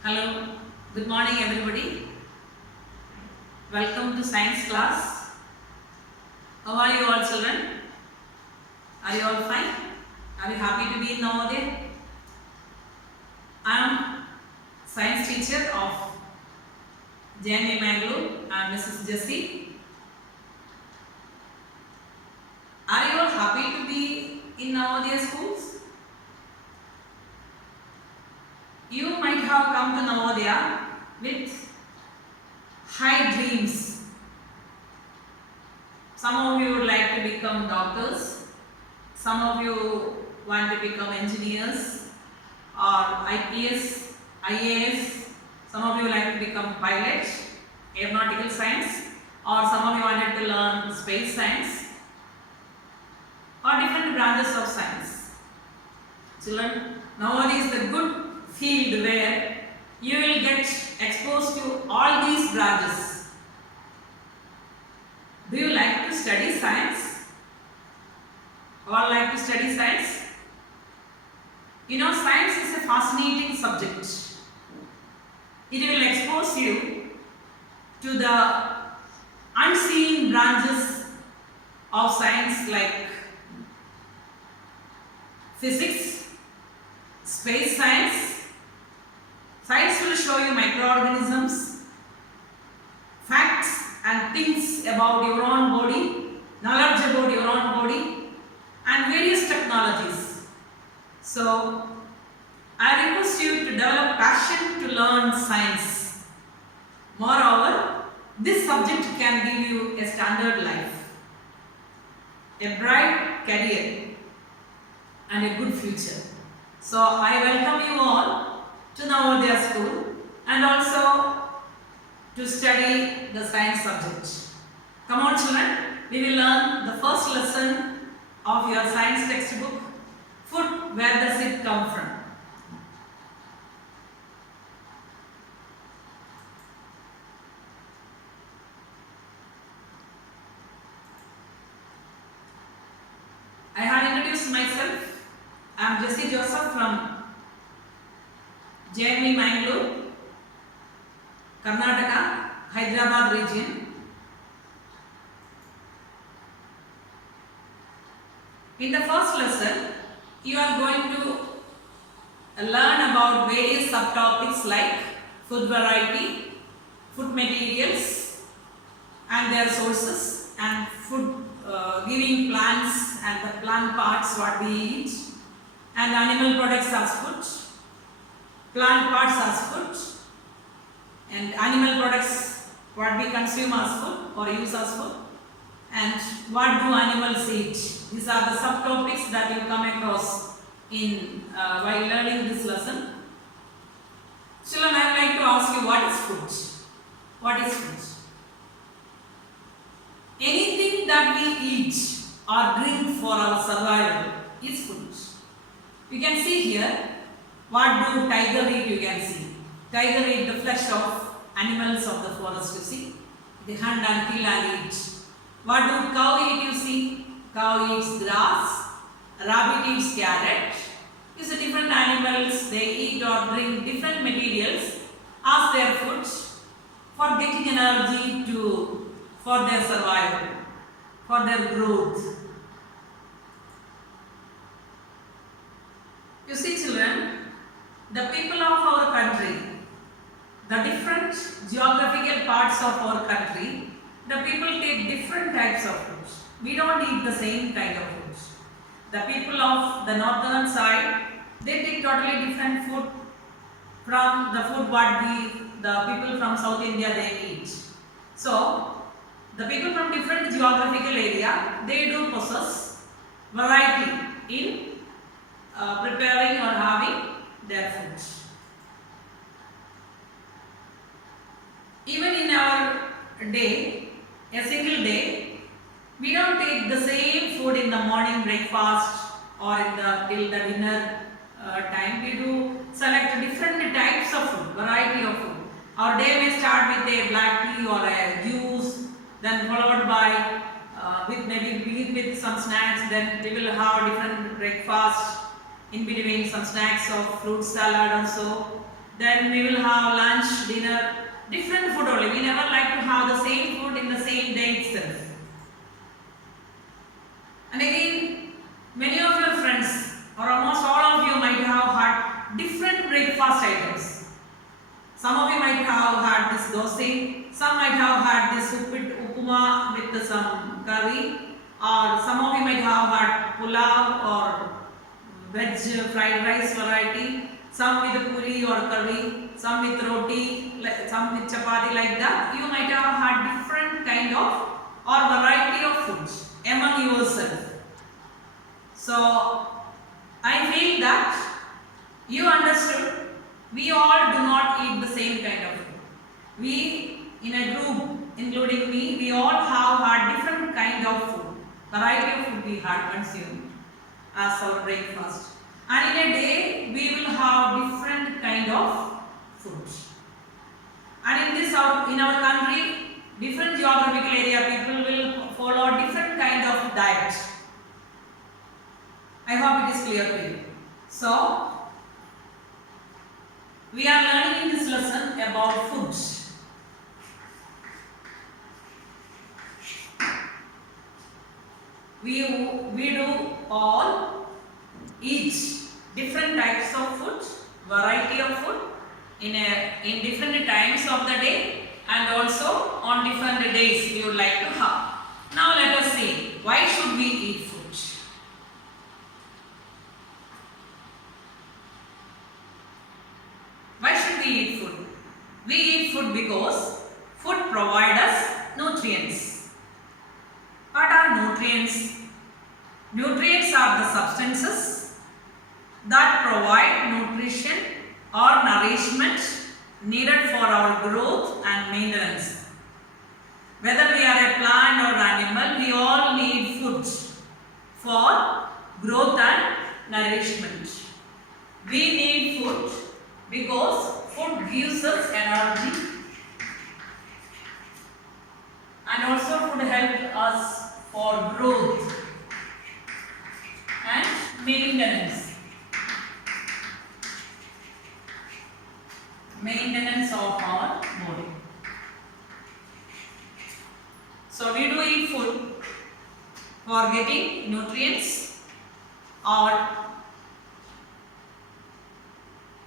Hello, good morning everybody. Welcome to science class. How are you all children? Are you all fine? Are you happy to be in Navodaya? I am science teacher of JNV Mangalore and Mrs. Jessie. Are you all happy to be in Navodaya schools? You might have come to Navodaya with high dreams. Some of you would like to become doctors, some of you want to become engineers or IPS, IAS, some of you like to become pilot, aeronautical science, or some of you wanted to learn space science or different branches of science. Children, Navodaya is the good field where you will get exposed to all these branches. Do you like to study science? All like to study science? You know, science is a fascinating subject. It will expose you to the unseen branches of science like physics, space science. Science will show you microorganisms, facts and things about your own body, knowledge about your own body and various technologies. So, I request you to develop passion to learn science. Moreover, this subject can give you a standard life, a bright career and a good future. So, I welcome you all to Navodaya school and also to study the science subject. Come on children, we will learn the first lesson of your science textbook, food, where does it come from? I had introduced myself. I am Jessie Joseph from JNV Mangalore, Karnataka, Hyderabad region. In the first lesson, you are going to learn about various subtopics like food variety, food materials and their sources, and food giving plants and the plant parts what we eat, and animal products as food, plant parts as food, and animal products what we consume as food or use as food, and what do animals eat. These are the subtopics that you come across in while learning this lesson. Children, I would like to ask you, what is food? What is food? Anything that we eat or drink for our survival is food. You can see here, what do tiger eat? You can see. Tiger eat the flesh of animals of the forest, you see. They hunt and kill and eat. What do cow eat? You see. Cow eats grass, rabbit eats carrot. You see, different animals, they eat or drink different materials as their food for getting energy for their survival, for their growth. You see children, the people of our country, the different geographical parts of our country, the people take different types of food. We don't eat the same kind of food. The people of the northern side, they take totally different food from the food what the people from South India they eat. So, the people from different geographical area, they do possess variety in preparing or having their food. Even in our day, a single day, we don't take the same food in the morning breakfast or in till the dinner time. We do select different types of food, variety of food. Our day may start with a black tea or a juice, then followed by with maybe begin with some snacks, then we will have different breakfast, in between some snacks of fruit salad also, Then we will have lunch, dinner, different food only. We never like to have the same food in the same day itself. And again, many of your friends or almost all of you might have had different breakfast items. Some of you might have had this dosa, some might have had this upuma with some curry, or some of you might have had pulao or veg fried rice variety, some with puri or curry, some with roti, some with chapati, like that. You might have had different kind of or variety of foods among yourself. So I feel that you understood. We all do not eat the same kind of food. We in a group, including me, we all have had different kind of food. Variety of food we had consumed as our breakfast. And in a day, we will have different kind of food. And in our country, different geographical area, people will follow different kind of diet. I hope it is clear to you. So, we are learning in this lesson about foods. We do all eat different types of food, variety of food in different times of the day, and also on different days we would like to have. Now let us see, why should we eat food? Why should we eat food? We eat food because food provides us nutrients. What are nutrients? Nutrients are the substances that provide nutrition or nourishment needed for our growth and maintenance. Whether we are a plant or animal, we all need food for growth and nourishment. We need food because food gives us energy, and also food helps us for growth and maintenance. Maintenance of our body. So we do eat food for getting nutrients or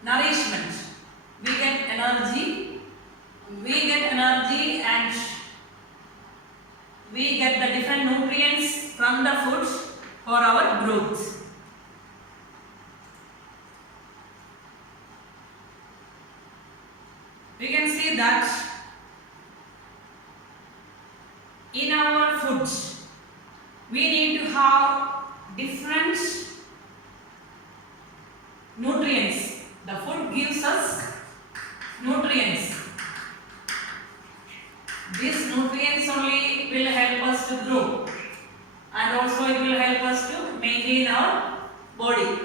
nourishment. We get energy and we get the different nutrients from the food for our growth. We can see that in our food we need to have different nutrients. The food gives us nutrients. These nutrients only will help us to grow, and also it will help us to maintain our body.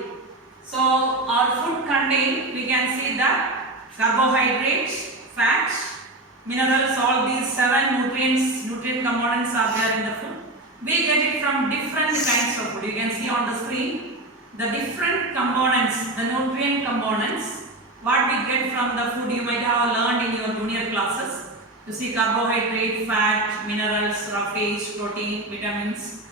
So our food contain, we can see that carbohydrates, fats, minerals, all these 7 nutrient components are there in the food. We get it from different kinds of food. You can see on the screen the different components, the nutrient components, what we get from the food. You might have learned in your junior classes. You see carbohydrate, fat, minerals, roughage, protein, vitamins,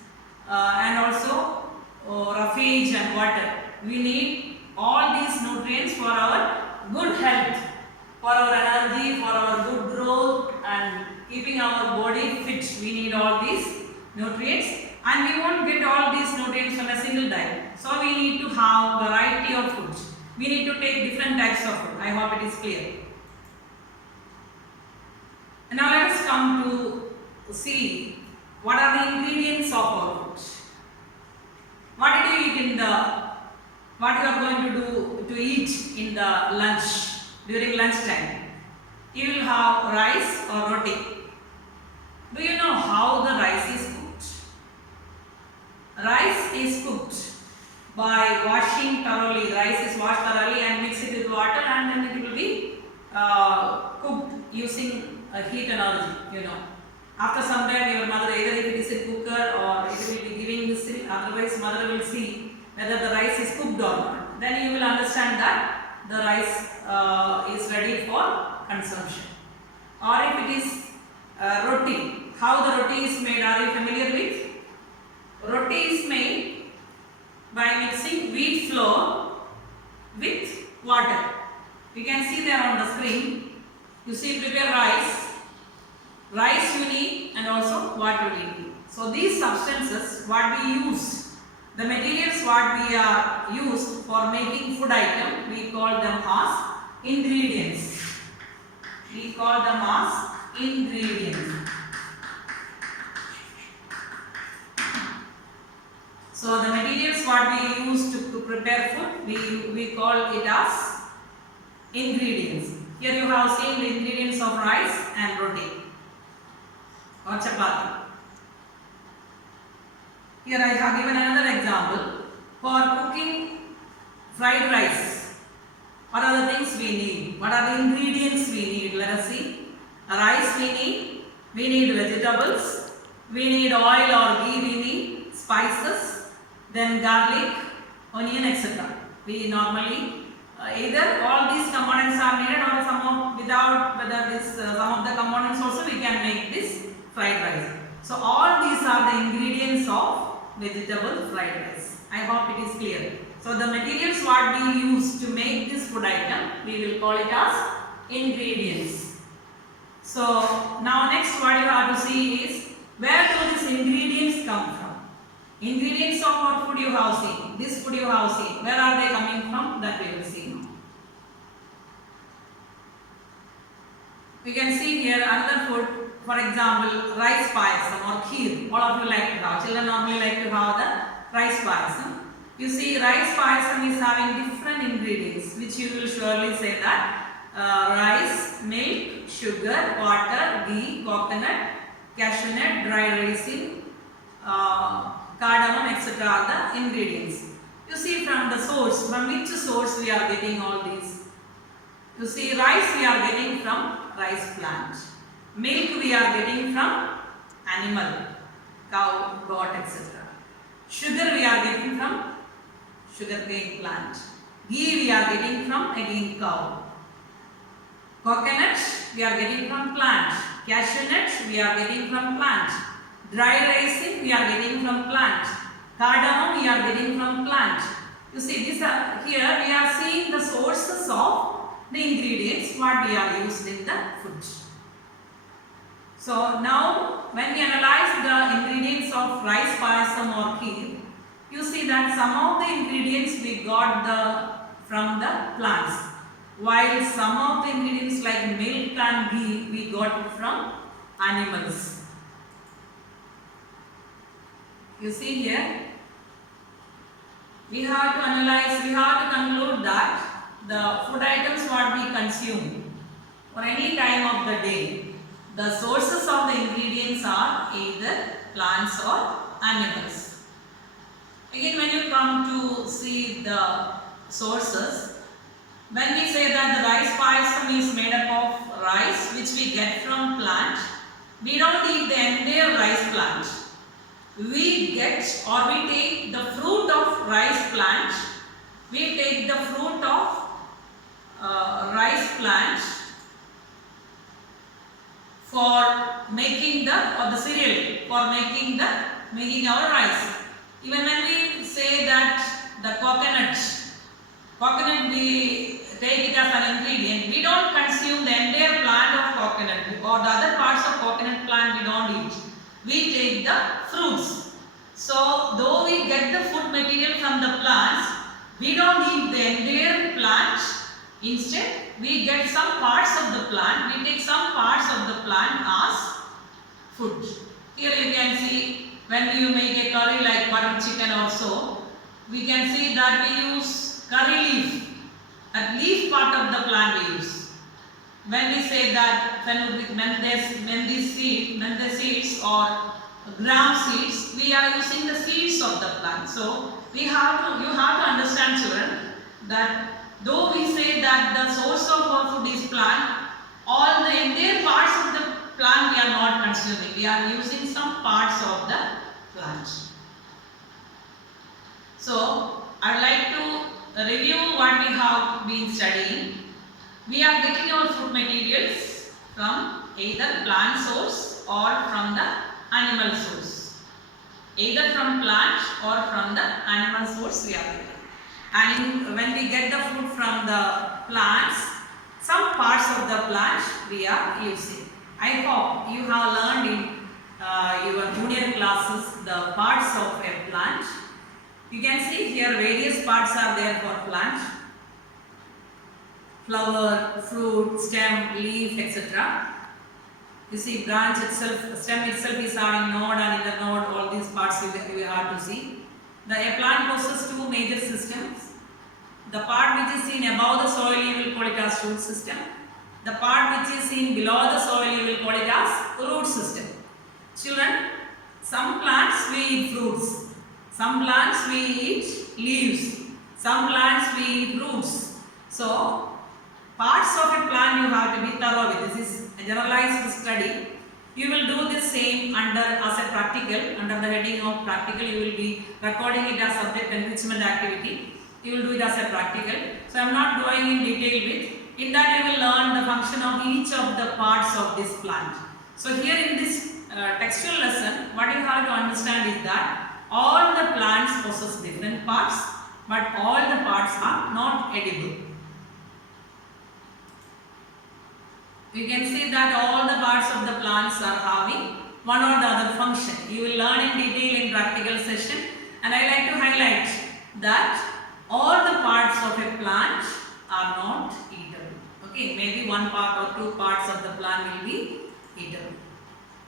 and also roughage and water. We need all these nutrients for our good health, for our energy, for our good growth and keeping our body fit. We need all these nutrients, and we won't get all these nutrients from a single diet. So we need to have variety of foods. We need to take different types of food. I hope it is clear. And now let us come to see what are the ingredients of our food. What did you eat what you are going to do to eat in the lunch, during lunch time? You will have rice or roti. Do you know how the rice is cooked? Rice is cooked by washing thoroughly. Rice is washed thoroughly and mix it with water, and then it will be cooked using heat energy, After some time your mother, either if it is a cooker or it will be giving whistle, otherwise mother will see whether the rice is cooked or not. Then you will understand that the rice is ready for consumption. Or if it is roti, how the roti is made, are you familiar with? Roti is made by mixing wheat flour with water. You can see there on the screen. You see, prepare rice you need, and also water you need. So these substances what we use, the materials what we are used for making food item, we call them as ingredients. We call them as ingredients. So the materials what we use to prepare food, we call it as ingredients. Here you have seen the ingredients of rice and roti or chapati. Here I have given another example. For cooking fried rice, what are the things we need? What are the ingredients we need? Let us see. Rice we need vegetables, we need oil or ghee, we need spices, then garlic, onion, etc. We normally either all these components are needed or some of the components also we can make this fried rice. So all these are the ingredients of vegetable fried rice. I hope it is clear. So the materials what we use to make this food item, we will call it as ingredients. So now next what you have to see is, where do these ingredients come from? Ingredients of what food you have seen, this food you have seen, where are they coming from? That we will see now. We can see here another food, for example, rice payasam or kheer. All of you like to have. Children normally like to have the rice payasam. You see, rice payasam is having different ingredients, which you will surely say that rice, milk, sugar, water, ghee, coconut, cashew nut, dry raisin, cardamom, etc. are the ingredients. You see, from the source, from which source we are getting all these? You see, rice we are getting from rice plant. Milk we are getting from animal, cow, goat, etc. Sugar we are getting from sugarcane plant. Ghee we are getting from again cow. Coconut we are getting from plant. Cashew nut we are getting from plant. Dry raisin we are getting from plant. Cardamom we are getting from plant. You see, here we are seeing the sources of the ingredients what we are used in the food. So now when we analyze the ingredients of rice payasam or kheer, you see that some of the ingredients we got from the plants, while some of the ingredients like milk and ghee we got from animals. You see here, we have to analyze, we have to conclude that the food items what we consume for any time of the day, the sources of the ingredients are either plants or animals. Again, when you come to see the sources, when we say that the rice payasam is made up of rice which we get from plant, we don't eat the entire rice plant. We get or we take the fruit of rice plant, we take the fruit of rice plant for making the cereal, for making our rice. Even when we say that the coconut we take it as an ingredient, we don't consume the entire plant of coconut or the other parts of coconut plant we don't eat. We take the fruits. So though we get the food material from the plants, we don't eat the entire plant. Instead, we get some parts of the plant, we take some parts of the plant as food. Here you can see, when you make a curry like butter chicken also, we can see that we use curry leaf. That leaf part of the plant we use. When we say that menthe seeds or gram seeds, we are using the seeds of the plant. So you have to understand, children, that though we say that the source of our food is plant, all the entire parts of the plant we are not consuming. We are using some parts of the plant. So I would like to review what we have been studying. We are getting our food materials from either plant source or from the animal source. Either from plant or from the animal source we are getting. And when we get the food from the plants, some parts of the plant we are using. I hope you have learned in your junior classes the parts of a plant. You can see here various parts are there for plant. Flower, fruit, stem, leaf, etc. You see branch itself, stem itself is having node and in the node all these parts we have to see. The plant possesses two major systems. The part which is seen above the soil you will call it as root system. The part which is seen below the soil you will call it as root system. Children, some plants we eat fruits, some plants we eat leaves, some plants we eat roots. So, parts of a plant you have to be thorough with. This is a generalized study. You will do the same as a practical. Under the heading of practical, you will be recording it as subject enrichment activity. You will do it as a practical. So, I am not going in detail with. In that, you will learn the function of each of the parts of this plant. So, here in this textual lesson, what you have to understand is that all the plants possess different parts, but all the parts are not edible. You can see that all the parts of the plants are having one or the other function. You will learn in detail in practical session, and I like to highlight that all the parts of a plant are not eatable. Okay, maybe one part or two parts of the plant will be eatable.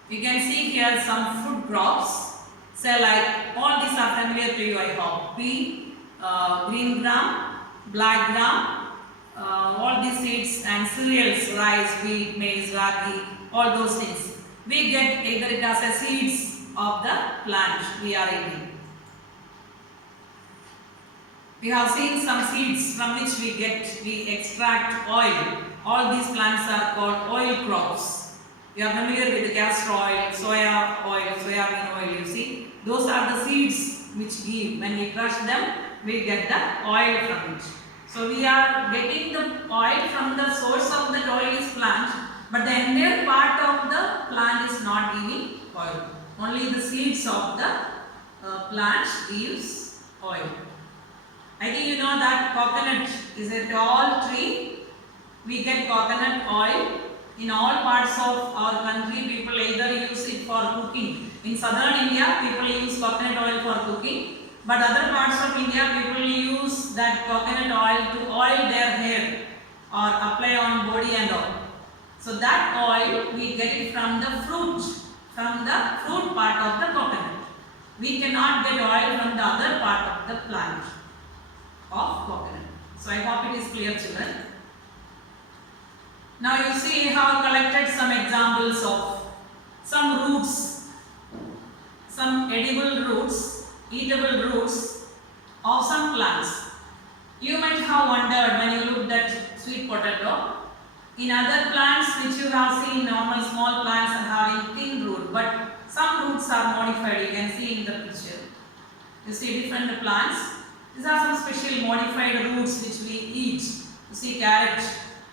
You can see here some food crops. Say like all these are familiar to you, I hope. Pea, green gram, black gram, all these seeds and cereals, rice, wheat, maize, ragi, all those things. We get either it as a seeds of the plant we are eating. We have seen some seeds from which we extract oil. All these plants are called oil crops. You are familiar with the castor oil, soya oil, soybean oil, you see. Those are the seeds which give. When we crush them, we get the oil from it. So, we are getting the oil from the source of the oil is plant, but the entire part of the plant is not giving oil. Only the seeds of the plant gives oil. I think you know that coconut is a tall tree. We get coconut oil. In all parts of our country, people either use it for cooking. In southern India, people use coconut oil for cooking. But other parts of India, people use that coconut oil to oil their hair or apply on body and all. So that oil, we get it from the fruit part of the coconut. We cannot get oil from the other part of the plant of coconut. So I hope it is clear, children. Now you see how I collected some examples of some roots, some edible roots, eatable roots of some plants. You might have wondered when you looked at sweet potato. In other plants which you have seen, normal small plants are having thin root, but some roots are modified. You can see in the picture. You see different plants. These are some special modified roots which we eat. You see carrot.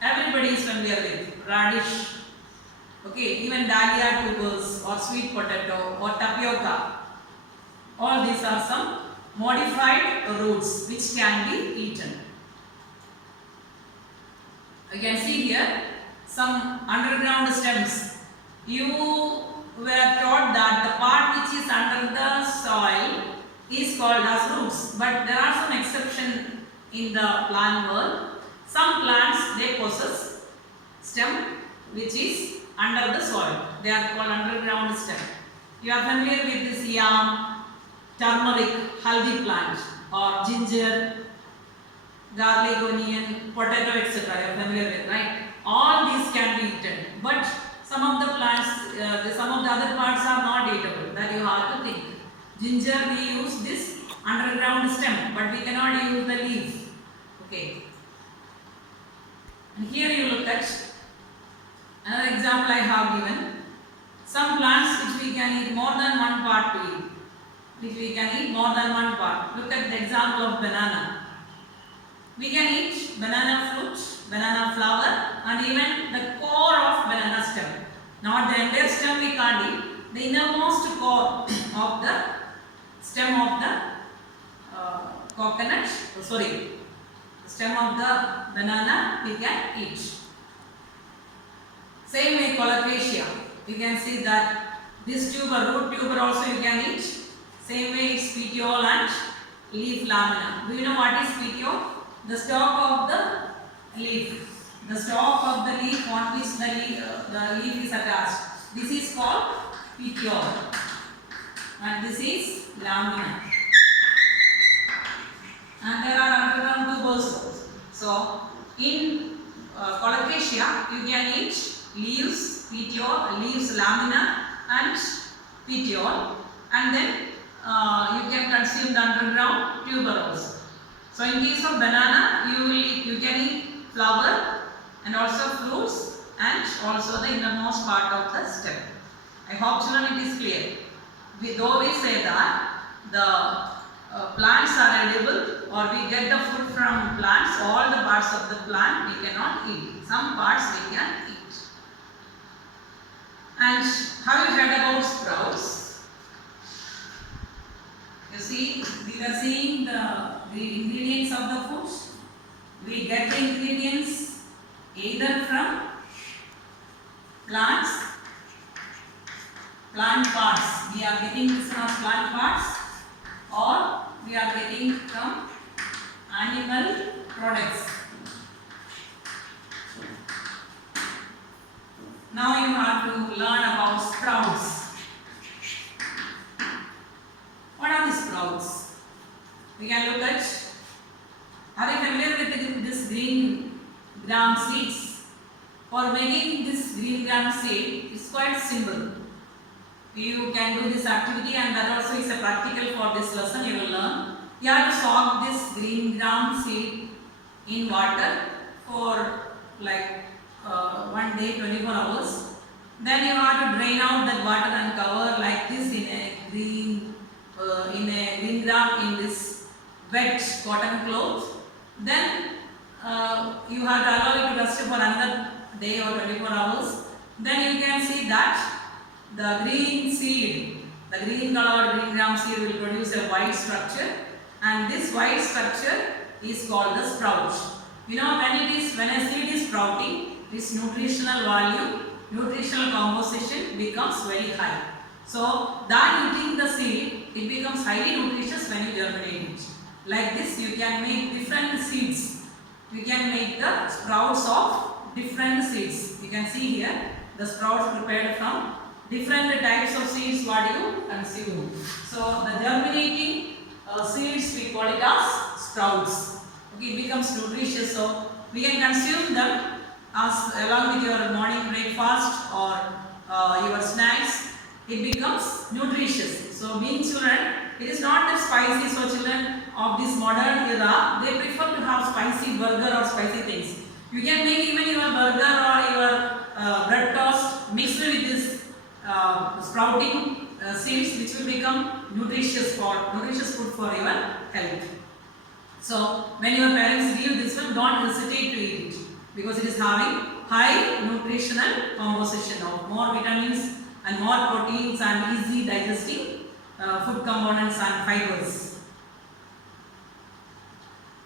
Everybody is familiar with radish, okay, even dahlia tubers or sweet potato or tapioca. All these are some modified roots which can be eaten. You can see here some underground stems. You were taught that the part which is under the soil is called as roots, but there are some exceptions in the plant world. Some plants they possess stem which is under the soil. They are called underground stem. You are familiar with this yam, turmeric, haldi plant or ginger, garlic, onion, potato, etc. You are familiar with, right? All these can be eaten. But some of the plants, some of the other parts are not eatable. That you have to think. Ginger we use this underground stem, but we cannot use the leaf. Okay. And here you look at another example I have given. Some plants which we can eat more than one part to eat. Which we can eat more than one part. Look at the example of banana. We can eat banana fruit banana flower and even the core of banana stem. Not the entire stem we can't eat. The innermost core of the stem of the coconut, stem of the banana we can eat. Same way colocasia. You can see that this tuber, root tuber also you can eat. Same way it's petiole and leaf lamina. Do you know what is petiole? The stalk of the leaf. The stalk of the leaf on which the leaf is attached. This is called petiole. And this is lamina. And there are underground tubers. So in colocasia you can eat leaves, petiole, leaves lamina and petiole, and then you can consume the underground tuber also. So in case of banana, you can eat flower and also fruits and also the innermost part of the stem. I hope children it is clear. Though we say that the plants are edible or we get the food from plants, all the parts of the plant we cannot eat. Some parts we can eat. And have you heard about sprouts? You see, we are seeing the ingredients of the foods. We get the ingredients either from plants, plant parts. We are getting this from plant parts, or we are getting from animal products. Now you have to learn about sprouts. What are the sprouts? We can look at. Are you familiar with this green gram seeds? For making this green gram seed, it's quite simple. You can do this activity, and that also is a practical for this lesson you will learn. You have to soak this green gram seed in water for like 1 day, 24 hours. Then you have to drain out that water and cover like this in a green gram in this wet cotton cloth. Then you have to allow it to rest for another day or 24 hours. Then you can see that the green seed, the green colored green gram seed will produce a white structure, and this white structure is called the sprout. You know, when a seed is sprouting, its nutritional value, nutritional composition becomes very high. So that eating the seed, it becomes highly nutritious when you germinate it. Like this, you can make different seeds. You can make the sprouts of different seeds. You can see here the sprouts prepared from different types of seeds what you consume. So the germinating seeds we call it as sprouts. Okay, it becomes nutritious. So we can consume them as along with your morning breakfast or your snacks. It becomes nutritious. So being children, it is not that spicy. So children of this modern era, they prefer to have spicy burger or spicy things. You can make even your burger or your bread toast mixed with this sprouting seeds, which will become nutritious food for your health. So when your parents give this one, don't hesitate to eat it, because it is having high nutritional composition of more vitamins and more proteins and easy digesting food components and fibers.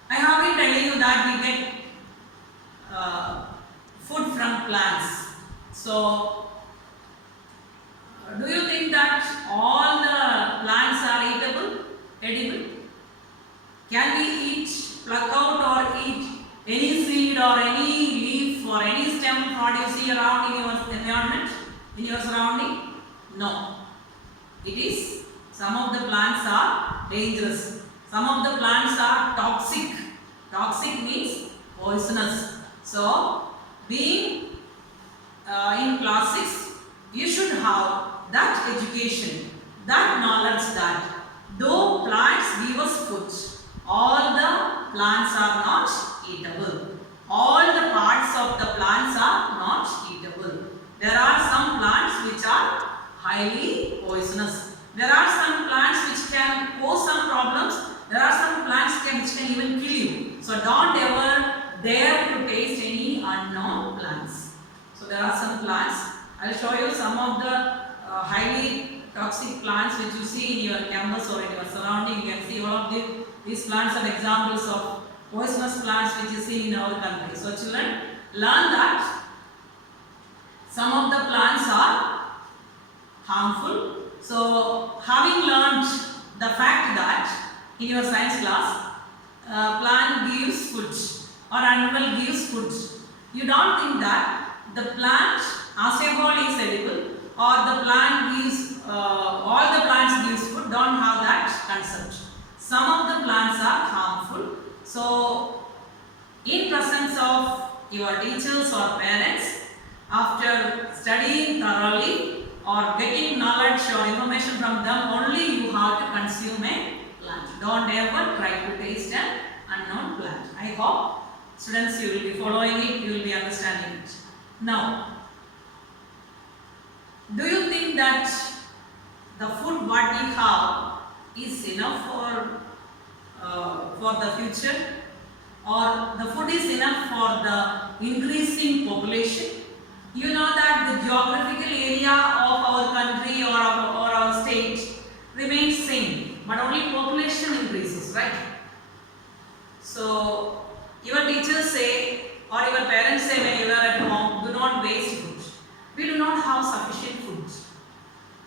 I have been telling you that we get food from plants. So do you think that all the plants are edible? Can we eat, pluck out or eat any seed or any leaf or any stem what you see around in your environment, in your surrounding? No. It is, some of the plants are dangerous. Some of the plants are toxic. Toxic means poisonous. So, being in class 6, you should have that education, that knowledge that though plants give us food, all the plants are not eatable. All the parts of the plants are not eatable. There are some plants which are highly poisonous. There are some plants which can cause some problems. There are some plants which can even kill you. So don't ever dare to taste any So there are some plants. I'll show you some of the highly toxic plants which you see in your campus or in your surrounding. You can see all of these plants are examples of poisonous plants which you see in our country. So children, learn that some of the plants are harmful. So having learned the fact that in your science class, plant gives food or animal gives food, you don't think that the plant as a whole is edible or the plant gives, all the plants gives food, don't have that concept. Some of the plants are harmful. So in presence of your teachers or parents, after studying thoroughly or getting knowledge or information from them, only you have to consume a plant. Don't ever try to taste an unknown plant. I hope students you will be following it, you will be understanding it. Now, do you think that the food what we have is enough for the future, or the food is enough for the increasing population? You know that the geographical area of our country or our state remains same, but only population increases, right? So your teachers say or your parents say when you are at home, do not waste food. We do not have sufficient food.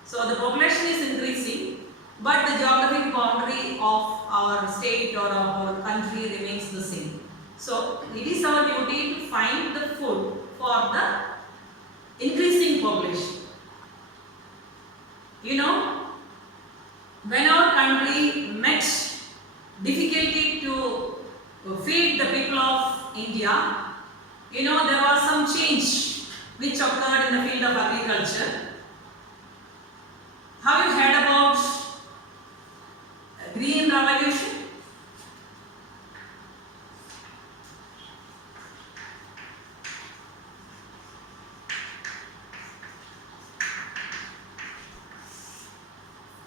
So the population is increasing, but the geographic boundary of our state or of our country remains the same. So it is our duty to find the food for the increasing population. You know, when our country met difficulty to feed the people of India, you know, there was some change which occurred in the field of agriculture. Have you heard about Green Revolution?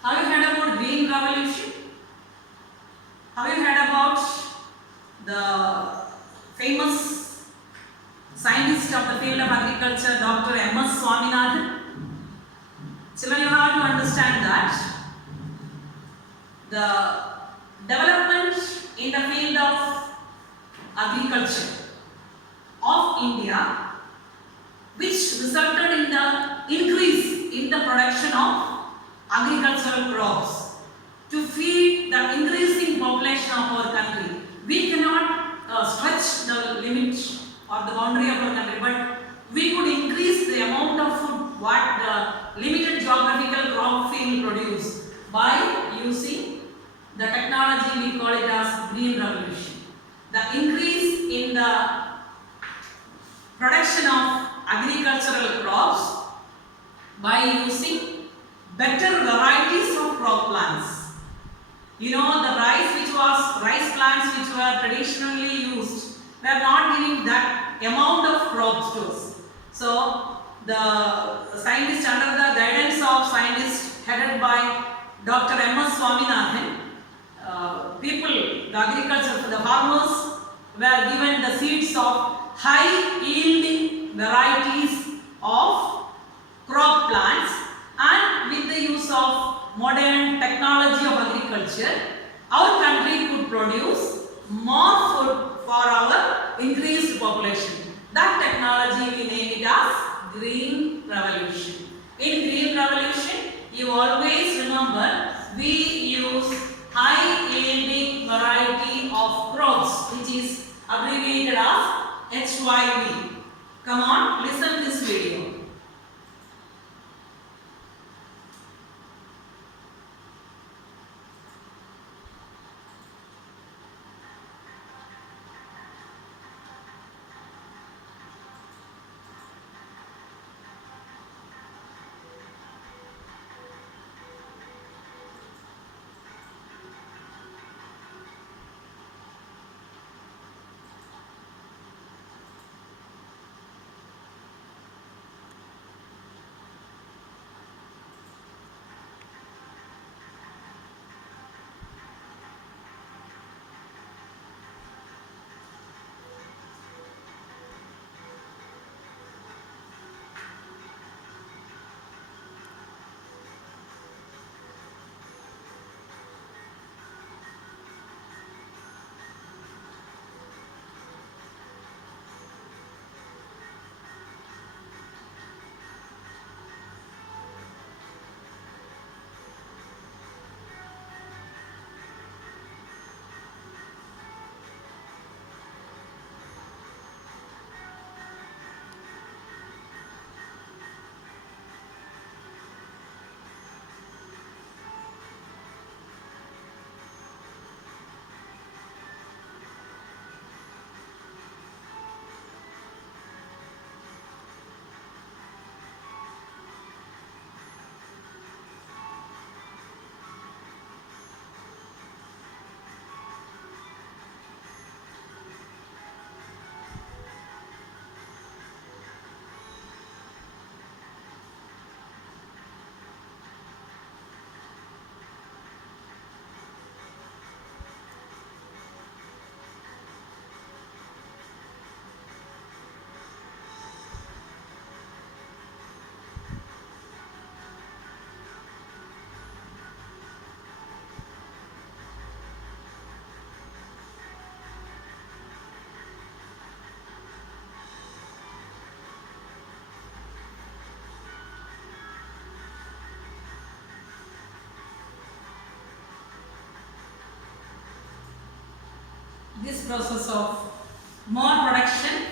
Have you heard about Green Revolution? Have you heard about the famous scientist of the field of agriculture, Dr. M.S. Swaminathan? Children, you have to understand that the development in the field of agriculture of India, which resulted in the increase in the production of agricultural crops to feed the increasing population of our country. We cannot stretch the limit or the boundary of our country, but we could increase the amount of food what the limited geographical crop field produce by using the technology we call it as Green Revolution. The increase in the production of agricultural crops by using better varieties of crop plants. You know, the rice plants which were traditionally used were not giving that amount of crops to us. So the scientists, under the guidance of scientists headed by Dr. M.S. Swaminathan, the agriculture, the farmers were given the seeds of high yielding varieties of crop plants, and with the use of modern technology of agriculture, our country could produce more food for our increased population. That technology we name it as Green Revolution. In Green Revolution, you always remember we use high yielding variety of crops, which is abbreviated as HYV. Come on, listen this video. this process of more production,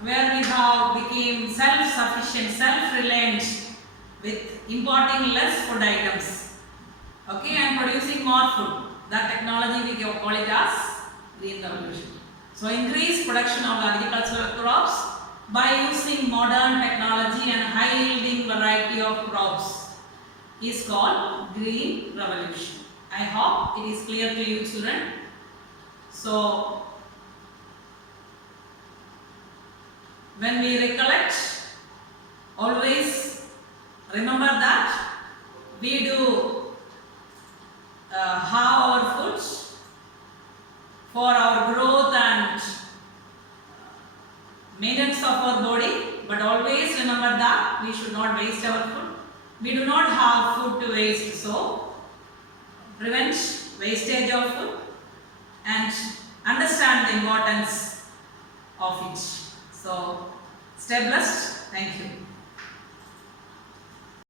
where we have become self-sufficient, self-reliant with importing less food items, okay, and producing more food. That technology we call it as green revolution. So increase production of agricultural crops by using modern technology and high yielding variety of crops is called green revolution. I hope it is clear to you, children. So when we recollect, always remember that we do have our food for our growth and maintenance of our body, but always remember that we should not waste our food. We do not have food to waste, so prevent wastage of food and understand the importance of it. So stay blessed. Thank you.